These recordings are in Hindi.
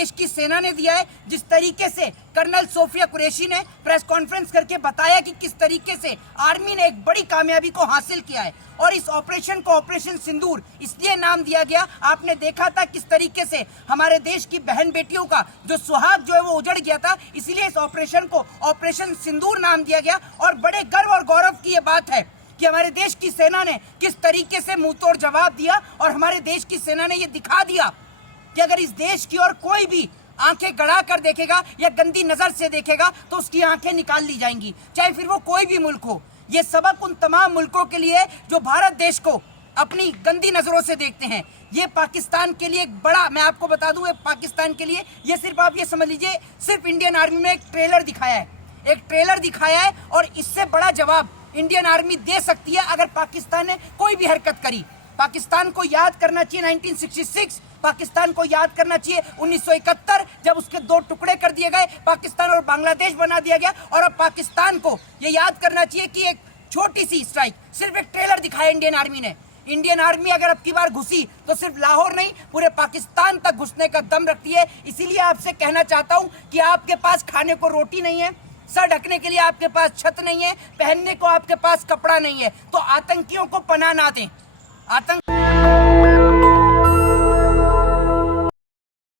देश की सेना ने दिया है। जिस तरीके से कर्नल सोफिया कुरैशी ने प्रेस कॉन्फ्रेंस करके बताया कि किस तरीके से आर्मी ने एक बड़ी कामयाबी को हासिल किया है और इस ऑपरेशन को ऑपरेशन सिंदूर इसलिए नाम दिया गया। आपने देखा था किस तरीके से हमारे देश की बहन बेटियों का जो सुहाग जो है वो उजड़ गया था, इसीलिए इस ऑपरेशन को ऑपरेशन सिंदूर नाम दिया गया। और बड़े गर्व और गौरव की ये बात है कि हमारे देश की सेना ने किस तरीके से मुंह तोड़ जवाब दिया और हमारे देश की सेना ने ये दिखा दिया कि अगर इस देश की ओर कोई भी आंखें गड़ा कर देखेगा या गंदी नजर से देखेगा तो उसकी आंखें निकाल ली जाएंगी, चाहे फिर वो कोई भी मुल्क हो। ये सबक उन तमाम मुल्कों के लिए जो भारत देश को अपनी गंदी नजरों से देखते हैं। ये पाकिस्तान के लिए एक बड़ा, मैं आपको बता दूं, पाकिस्तान के लिए ये सिर्फ आप ये समझ लीजिए, सिर्फ इंडियन आर्मी में एक ट्रेलर दिखाया है और इससे बड़ा जवाब इंडियन आर्मी दे सकती है अगर पाकिस्तान ने कोई भी हरकत करी। पाकिस्तान को याद करना चाहिए 1966, पाकिस्तान को याद करना चाहिए 1971 जब उसके दो टुकड़े कर दिए गए, पाकिस्तान और बांग्लादेश बना दिया गया। और अब पाकिस्तान को ये याद करना चाहिए कि एक छोटी सी स्ट्राइक, सिर्फ एक ट्रेलर दिखाया इंडियन आर्मी ने। इंडियन आर्मी अगर अब की बार घुसी तो सिर्फ लाहौर नहीं, पूरे पाकिस्तान तक घुसने का दम रखती है। इसीलिए आपसे कहना चाहता हूं कि आपके पास खाने को रोटी नहीं है, सर ढकने के लिए आपके पास छत नहीं है, पहनने को आपके पास कपड़ा नहीं है, तो आतंकियों को पनाह ना दें।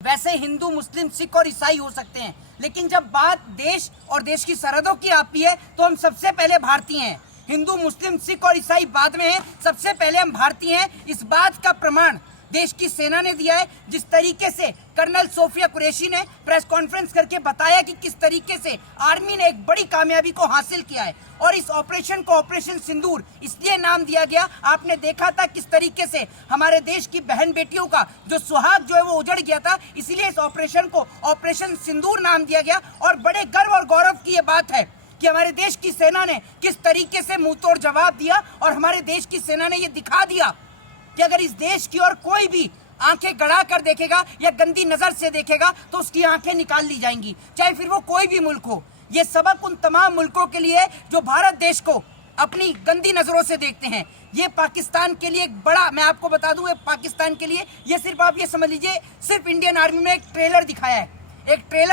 वैसे हिंदू, मुस्लिम, सिख और ईसाई हो सकते हैं, लेकिन जब बात देश और देश की सरहदों की आती है तो हम सबसे पहले भारतीय हैं। हिंदू, मुस्लिम, सिख और ईसाई बाद में हैं, सबसे पहले हम भारतीय हैं। इस बात का प्रमाण देश की सेना ने दिया है। जिस तरीके से कर्नल सोफिया कुरैशी ने प्रेस कॉन्फ्रेंस करके बताया कि किस तरीके से आर्मी ने एक बड़ी कामयाबी को हासिल किया है और इस ऑपरेशन को ऑपरेशन सिंदूर इसलिए नाम दिया गया। आपने देखा था किस तरीके से हमारे देश की बहन बेटियों का जो सुहाग जो है वो उजड़ गया था, इसीलिए इस ऑपरेशन को ऑपरेशन सिंदूर नाम दिया गया। और बड़े गर्व और गौरव की ये बात है कि हमारे देश की सेना ने किस तरीके से मुंह तोड़ जवाब दिया और हमारे देश की सेना ने ये दिखा दिया कि अगर इस देश की ओर कोई भी आंखें गड़ा कर देखेगा या गंदी नजर से देखेगा तो उसकी आंखें निकाल ली जाएंगी, चाहे फिर वो कोई भी मुल्क हो। ये सबक उन तमाम मुल्कों के लिए जो भारत देश को अपनी गंदी नजरों से देखते हैं। ये पाकिस्तान के लिए एक बड़ा, मैं आपको बता दूं, पाकिस्तान के लिए ये सिर्फ आप ये समझ लीजिए, सिर्फ इंडियन आर्मी में एक ट्रेलर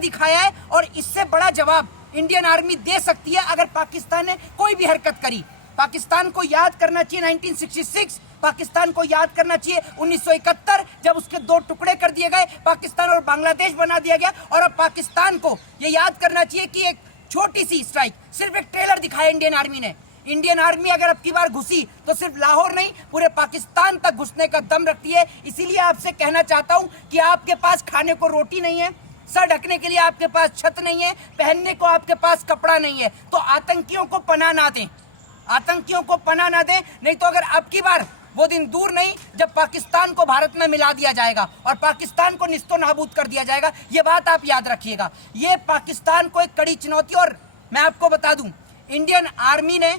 दिखाया है और इससे बड़ा जवाब इंडियन आर्मी दे सकती है अगर पाकिस्तान ने कोई भी हरकत करी। पाकिस्तान को याद करना चाहिए 1966, पाकिस्तान को याद करना चाहिए 1971 जब उसके दो टुकड़े कर दिए गए, पाकिस्तान और बांग्लादेश बना दिया गया। और अब पाकिस्तान को ये याद करना चाहिए कि एक छोटी सी स्ट्राइक, सिर्फ एक ट्रेलर दिखाया इंडियन आर्मी ने। इंडियन आर्मी अगर अब की बार घुसी तो सिर्फ लाहौर नहीं, पूरे पाकिस्तान तक घुसने का दम रखती है। इसीलिए आपसे कहना चाहता हूं कि आपके पास खाने को रोटी नहीं है, सर ढकने के लिए आपके पास छत नहीं है, पहनने को आपके पास कपड़ा नहीं है, तो आतंकियों को पनाह ना दें, नहीं तो अगर अब की बार वो दिन दूर नहीं जब पाकिस्तान को भारत में मिला दिया जाएगा और पाकिस्तान को निस्तो नाबूद कर दिया जाएगा। ये बात आप याद रखिएगा। ये पाकिस्तान को एक कड़ी चुनौती। और मैं आपको बता दूं, इंडियन आर्मी ने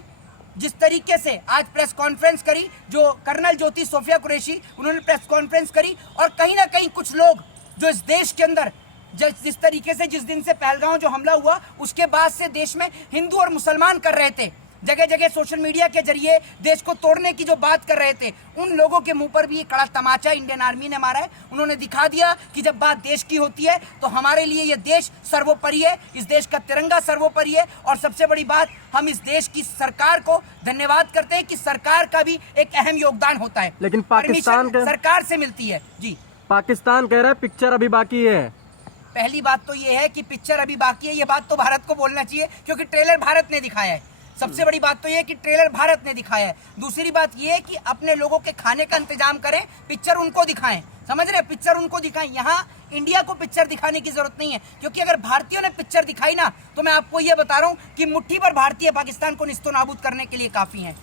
जिस तरीके से आज प्रेस कॉन्फ्रेंस करी, जो कर्नल ज्योति सोफिया कुरैशी उन्होंने प्रेस कॉन्फ्रेंस करी, और कहीं ना कहीं कुछ लोग जो इस देश के अंदर जिस तरीके से जिस दिन से पहलगांव जो हमला हुआ उसके बाद से देश में हिंदू और मुसलमान कर रहे थे, जगह जगह सोशल मीडिया के जरिए देश को तोड़ने की जो बात कर रहे थे, उन लोगों के मुंह पर भी एक कड़ा तमाचा इंडियन आर्मी ने मारा है। उन्होंने दिखा दिया कि जब बात देश की होती है तो हमारे लिए ये देश सर्वोपरि है, इस देश का तिरंगा सर्वोपरि है। और सबसे बड़ी बात, हम इस देश की सरकार को धन्यवाद करते हैं कि सरकार का भी एक अहम योगदान होता है, लेकिन पाकिस्तान सरकार से मिलती है। जी, पाकिस्तान कह रहा है पिक्चर अभी बाकी है। पहली बात तो ये है कि पिक्चर अभी बाकी है, ये बात तो भारत को बोलना चाहिए क्योंकि ट्रेलर भारत ने दिखाया है। सबसे बड़ी बात तो ये है कि ट्रेलर भारत ने दिखाया है। दूसरी बात ये है कि अपने लोगों के खाने का इंतजाम करें, पिक्चर उनको दिखाएं, समझ रहे हैं, पिक्चर उनको दिखाएं। यहाँ इंडिया को पिक्चर दिखाने की जरूरत नहीं है, क्योंकि अगर भारतीयों ने पिक्चर दिखाई ना तो मैं आपको ये बता रहा हूँ कि मुट्ठी भर भारतीय पाकिस्तान को निस्तो नाबूद करने के लिए काफी हैं।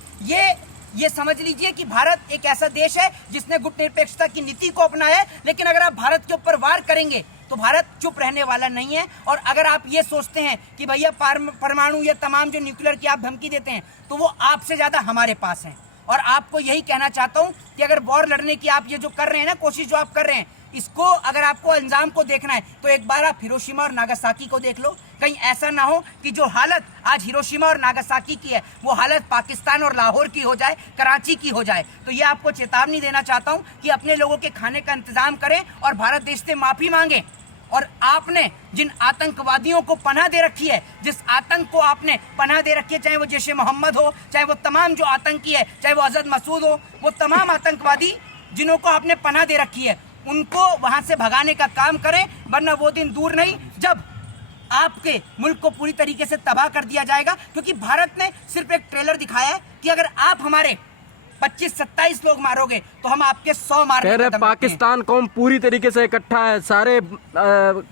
ये समझ लीजिए कि भारत एक ऐसा देश है जिसने गुटनिरपेक्षता की नीति को अपनाया है, लेकिन अगर आप भारत के ऊपर वार करेंगे तो भारत चुप रहने वाला नहीं है। और अगर आप ये सोचते हैं कि भैया परमाणु या तमाम जो न्यूक्लियर की आप धमकी देते हैं तो वो आपसे ज्यादा हमारे पास है। और आपको यही कहना चाहता हूं कि अगर वॉर लड़ने की आप ये जो कर रहे हैं ना, कोशिश जो आप कर रहे हैं, इसको अगर आपको अंजाम को देखना है तो एक बार आप हिरोशिमा और नागासाकी को देख लो। कहीं ऐसा ना हो कि जो हालत आज हिरोशिमा और नागासाकी की है वो हालत पाकिस्तान और लाहौर की हो जाए, कराची की हो जाए। तो ये आपको चेतावनी देना चाहता हूं कि अपने लोगों के खाने का इंतजाम करें और भारत देश से माफी मांगें और आपने जिन आतंकवादियों को पनाह दे रखी है, जिस आतंक को आपने पनाह दे रखी है, चाहे वो जैश ए मोहम्मद हो, चाहे वो तमाम जो आतंकी है, चाहे वो अजहर मसूद हो, वो तमाम आतंकवादी जिन्हों को आपने पनाह दे रखी है, उनको वहां से भगाने का काम करें, वरना वो दिन दूर नहीं जब आपके मुल्क को पूरी तरीके से तबाह कर दिया जाएगा। क्योंकि भारत ने सिर्फ एक ट्रेलर दिखाया है कि अगर आप हमारे 25-27 लोग मारोगे तो हम आपके 100 मार कह रहे पाकिस्तान कौम पूरी तरीके से इकट्ठा है, सारे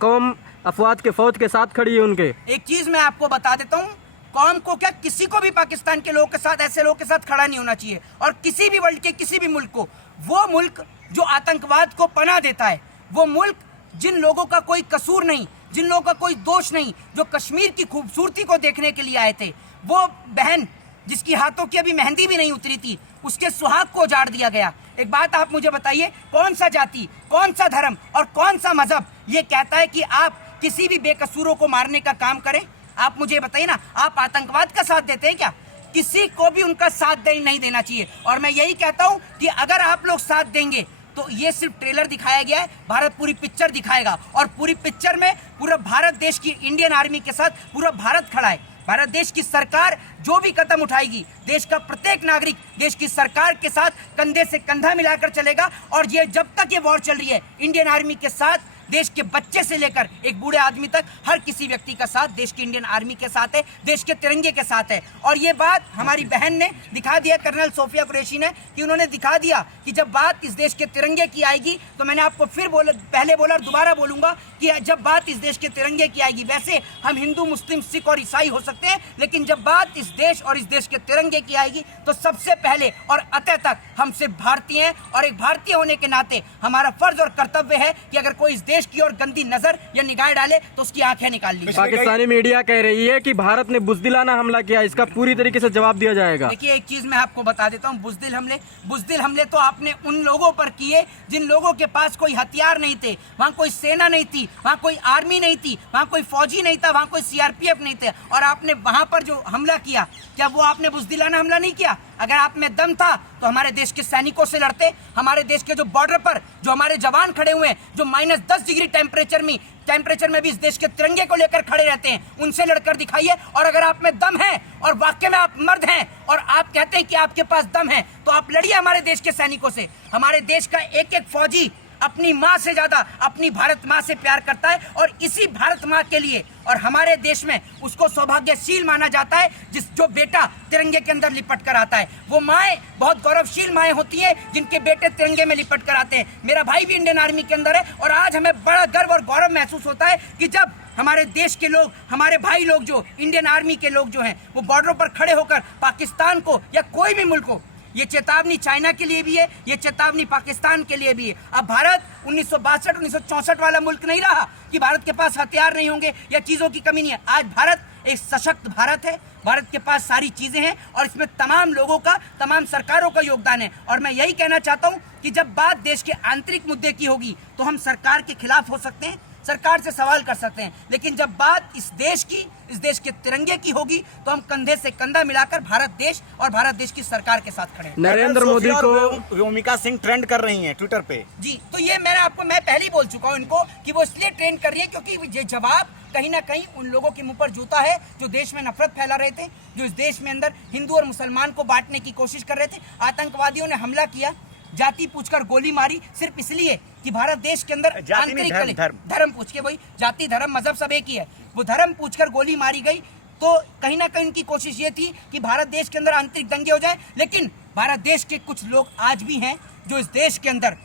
कौम अफवाज के फौज के साथ खड़ी है उनके। एक चीज मैं आपको बता देता हूँ, कौम को क्या, किसी को भी पाकिस्तान के लोगों के साथ, ऐसे लोगों के साथ खड़ा नहीं होना चाहिए। और किसी भी वर्ल्ड के किसी भी मुल्क को, वो मुल्क जो आतंकवाद को पनाह देता है, वो मुल्क जिन लोगों का कोई कसूर नहीं, जिन लोगों का कोई दोष नहीं, जो कश्मीर की खूबसूरती को देखने के लिए आए थे, वो बहन जिसकी हाथों की अभी मेहंदी भी नहीं उतरी थी, उसके सुहाग को उजाड़ दिया गया। एक बात आप मुझे बताइए, कौन सा जाति, कौन सा धर्म और कौन सा मजहब ये कहता है कि आप किसी भी बेकसूरों को मारने का काम करें? आप मुझे बताइए ना, आप आतंकवाद का साथ देते हैं क्या? किसी को भी उनका साथ नहीं देना चाहिए। और मैं यही कहता हूं कि अगर आप लोग साथ देंगे तो ये सिर्फ ट्रेलर दिखाया गया है, भारत पूरी पिक्चर दिखाएगा। और पूरी पिक्चर में पूरा भारत देश की इंडियन आर्मी के साथ पूरा भारत खड़ा है। भारत देश की सरकार जो भी कदम उठाएगी, देश का प्रत्येक नागरिक देश की सरकार के साथ कंधे से कंधा मिलाकर चलेगा। और ये जब तक ये वॉर चल रही है, इंडियन आर्मी के साथ देश के बच्चे से लेकर एक बूढ़े आदमी तक हर किसी व्यक्ति का साथ देश की इंडियन आर्मी के साथ है, देश के तिरंगे के साथ है। और ये बात हमारी बहन ने दिखा दिया, कर्नल सोफिया कुरैशी ने, कि उन्होंने दिखा दिया कि जब बात इस देश के तिरंगे की आएगी, तो मैंने आपको फिर पहले बोला और दोबारा बोलूंगा कि जब बात इस देश के तिरंगे की आएगी, वैसे हम हिंदू, मुस्लिम, सिख और ईसाई हो सकते हैं, लेकिन जब बात इस देश और इस देश के तिरंगे की आएगी तो सबसे पहले और अतः तक हम सिर्फ भारतीय हैं। और एक भारतीय होने के नाते हमारा फर्ज और कर्तव्य है कि अगर कोई इस देश की ओर गंदी नजर या निगाह डाले तो उसकी आंखें निकाल ली। पाकिस्तानी मीडिया कह रही है कि भारत ने बुज़दिलाना हमला किया, इसका पूरी तरीके से जवाब दिया जाएगा। देखिए, एक चीज मैं आपको बता देता हूँ, बुज़दिल हमले तो आपने उन लोगों पर किए जिन लोगों के पास कोई हथियार नहीं थे, वहाँ कोई सेना नहीं थी, वहाँ कोई आर्मी नहीं थी, वहाँ कोई फौजी नहीं था, वहाँ कोई सीआरपीएफ नहीं थे, और आपने वहाँ पर जो हमला किया, क्या वो आपने बुज़दिलाना हमला नहीं किया? अगर आप में दम था तो हमारे देश के सैनिकों से लड़ते, हमारे देश के जो बॉर्डर पर जो हमारे जवान खड़े हुए हैं, जो -10 डिग्री टेम्परेचर में भी इस देश के तिरंगे को लेकर खड़े रहते हैं, उनसे लड़कर दिखाइए। और अगर आप में दम है और वाकई में आप मर्द हैं और आप कहते हैं कि आपके पास दम है, तो आप लड़िए हमारे देश के सैनिकों से। हमारे देश का एक एक फौजी अपनी माँ से ज्यादा अपनी भारत माँ से प्यार करता है, और इसी भारत माँ के लिए और हमारे देश में उसको सौभाग्यशील माना जाता है जो बेटा तिरंगे के अंदर लिपट कर आता है। वो माएँ बहुत गौरवशील माएँ होती हैं जिनके बेटे तिरंगे में लिपट कर आते हैं। मेरा भाई भी इंडियन आर्मी के अंदर है, और आज हमें बड़ा गर्व और गौरव महसूस होता है कि जब हमारे देश के लोग, हमारे भाई लोग, जो इंडियन आर्मी के लोग जो हैं, वो बॉर्डरों पर खड़े होकर पाकिस्तान को या कोई भी मुल्क को, ये चेतावनी चाइना के लिए भी है, ये चेतावनी पाकिस्तान के लिए भी है। अब भारत 1962-1964 वाला मुल्क नहीं रहा कि भारत के पास हथियार नहीं होंगे या चीज़ों की कमी नहीं है। आज भारत एक सशक्त भारत है, भारत के पास सारी चीज़ें हैं, और इसमें तमाम लोगों का, तमाम सरकारों का योगदान है। और मैं यही कहना चाहता हूँ कि जब बात देश के आंतरिक मुद्दे की होगी तो हम सरकार के खिलाफ हो सकते हैं, सरकार से सवाल कर सकते हैं, लेकिन जब बात इस देश की, इस देश के तिरंगे की होगी तो हम कंधे से कंधा मिलाकर भारत देश और भारत देश की सरकार के साथ खड़े हैं। नरेंद्र मोदी को व्योमिका सिंह ट्रेंड कर रही हैं ट्विटर पे। जी, तो ये मैं पहले ही बोल चुका हूँ इनको कि वो इसलिए ट्रेंड कर रही है क्योंकि ये जवाब कहीं ना कहीं उन लोगों के मुंह पर जूता है जो देश में नफरत फैला रहे थे, जो इस देश में अंदर हिंदू और मुसलमान को बांटने की कोशिश कर रहे थे। आतंकवादियों ने हमला किया, जाति पूछकर गोली मारी, सिर्फ इसलिए कि भारत देश के अंदर आंतरिक धर्म पूछ के, वही जाति, धर्म, मजहब सब एक ही है, वो धर्म पूछकर गोली मारी गई। तो कहीं ना कहीं उनकी कोशिश ये थी कि भारत देश के अंदर आंतरिक दंगे हो जाए। लेकिन भारत देश के कुछ लोग आज भी हैं जो इस देश के अंदर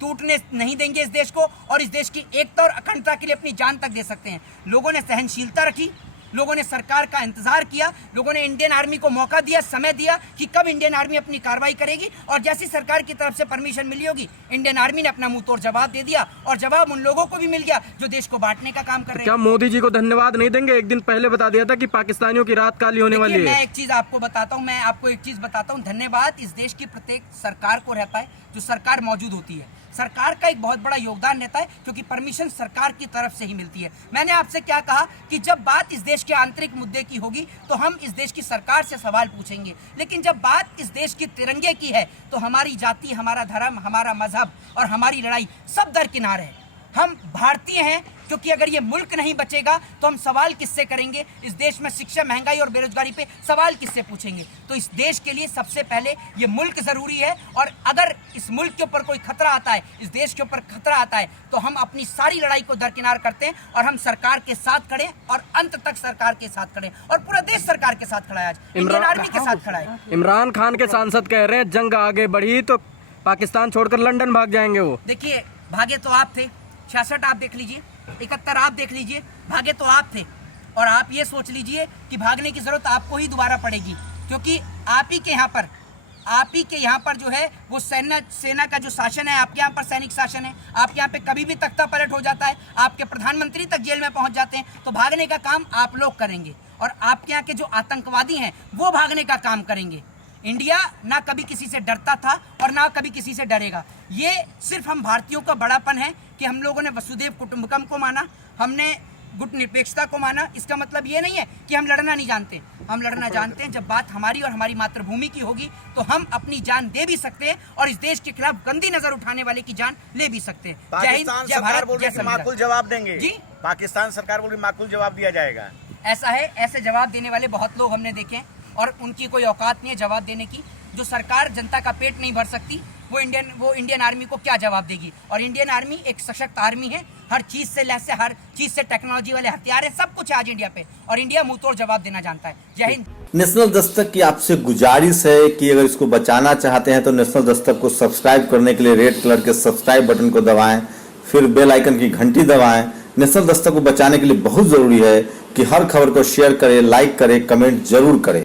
टूटने नहीं देंगे इस देश को, और इस देश की एकता और अखंडता के लिए अपनी जान तक दे सकते हैं। लोगों ने सहनशीलता रखी, लोगों ने सरकार का इंतजार किया, लोगों ने इंडियन आर्मी को मौका दिया, समय दिया कि कब इंडियन आर्मी अपनी कार्रवाई करेगी, और जैसी सरकार की तरफ से परमिशन मिली होगी, इंडियन आर्मी ने अपना मुंह तोड़ जवाब दे दिया, और जवाब उन लोगों को भी मिल गया जो देश को बांटने का काम कर रहे हैं। क्या मोदी जी को धन्यवाद नहीं देंगे? एक दिन पहले बता दिया था कि पाकिस्तानियों की रात काली होने वाली है। मैं एक चीज आपको बताता हूँ, धन्यवाद इस देश की प्रत्येक सरकार को रहता है जो सरकार मौजूद होती है। सरकार का एक बहुत बड़ा योगदान रहता है क्योंकि परमिशन सरकार की तरफ से ही मिलती है। मैंने आपसे क्या कहा कि जब बात इस देश के आंतरिक मुद्दे की होगी तो हम इस देश की सरकार से सवाल पूछेंगे, लेकिन जब बात इस देश के तिरंगे की है तो हमारी जाति, हमारा धर्म, हमारा मजहब और हमारी लड़ाई सब दरकिनार है। हम भारतीय हैं, क्योंकि अगर ये मुल्क नहीं बचेगा तो हम सवाल किससे करेंगे? इस देश में शिक्षा, महंगाई और बेरोजगारी पे सवाल किससे पूछेंगे? तो इस देश के लिए सबसे पहले ये मुल्क ज़रूरी है, और अगर इस मुल्क के ऊपर कोई खतरा आता है, इस देश के ऊपर खतरा आता है, तो हम अपनी सारी लड़ाई को दरकिनार करते हैं और हम सरकार के साथ खड़े और अंत तक सरकार के साथ खड़े, और पूरा देश सरकार के साथ खड़ा है, आज इंडियन आर्मी के साथ खड़ा है। इमरान खान के सांसद कह रहे हैं जंग आगे बढ़ी तो पाकिस्तान छोड़कर लंदन भाग जाएंगे वो। देखिए, भागे तो आप थे, 66 आप देख लीजिए, 71 आप देख लीजिए, भागे तो आप थे। और आप ये सोच लीजिए कि भागने की जरूरत आपको ही दोबारा पड़ेगी, क्योंकि आप ही के यहाँ पर जो है वो सेना का जो शासन है, आपके यहाँ पर सैनिक शासन है, आपके यहाँ पे कभी भी तख्ता पलट हो जाता है, आपके प्रधानमंत्री तक जेल में पहुंच जाते हैं, तो भागने का काम आप लोग करेंगे, और आपके यहाँ के जो आतंकवादी हैं वो भागने का काम करेंगे। इंडिया ना कभी किसी से डरता था और ना कभी किसी से डरेगा। ये सिर्फ हम भारतीयों का बड़ापन है कि हम लोगों ने वसुदेव कुटुंबकम को माना, हमने गुट निरपेक्षता को माना। इसका मतलब ये नहीं है कि हम लड़ना नहीं जानते, हम लड़ना जानते हैं। जब बात हमारी और हमारी मातृभूमि की होगी तो हम अपनी जान दे भी सकते हैं और इस देश के खिलाफ गंदी नजर उठाने वाले की जान ले भी सकते हैं। जय हिंद, जय भारत, जय संविधान। माकूल जवाब देंगे जी, पाकिस्तान सरकार बोल रही माकूल जवाब दिया जाएगा। ऐसा है, ऐसे जवाब देने वाले बहुत लोग हमने देखे हैं और उनकी कोई औकात नहीं है जवाब देने की। जो सरकार जनता का पेट नहीं भर सकती वो इंडियन आर्मी को क्या जवाब देगी? और इंडियन आर्मी एक सशक्त आर्मी है, हर चीज से लैस है, हर चीज से टेक्नोलॉजी वाले हथियार है, सब कुछ है आज इंडिया पे, और इंडिया मुंह तोड़ जवाब देना जानता है। जय हिंद। नेशनल दस्तक की आपसे गुजारिश है कि अगर इसको बचाना चाहते हैं तो नेशनल दस्तक को सब्सक्राइब करने के लिए रेड कलर के सब्सक्राइब बटन को दबाएं, फिर बेल आइकन की घंटी दबाएं। नेशनल दस्तक को बचाने के लिए बहुत जरूरी है कि हर खबर को शेयर करें, लाइक करें, कमेंट जरूर करें।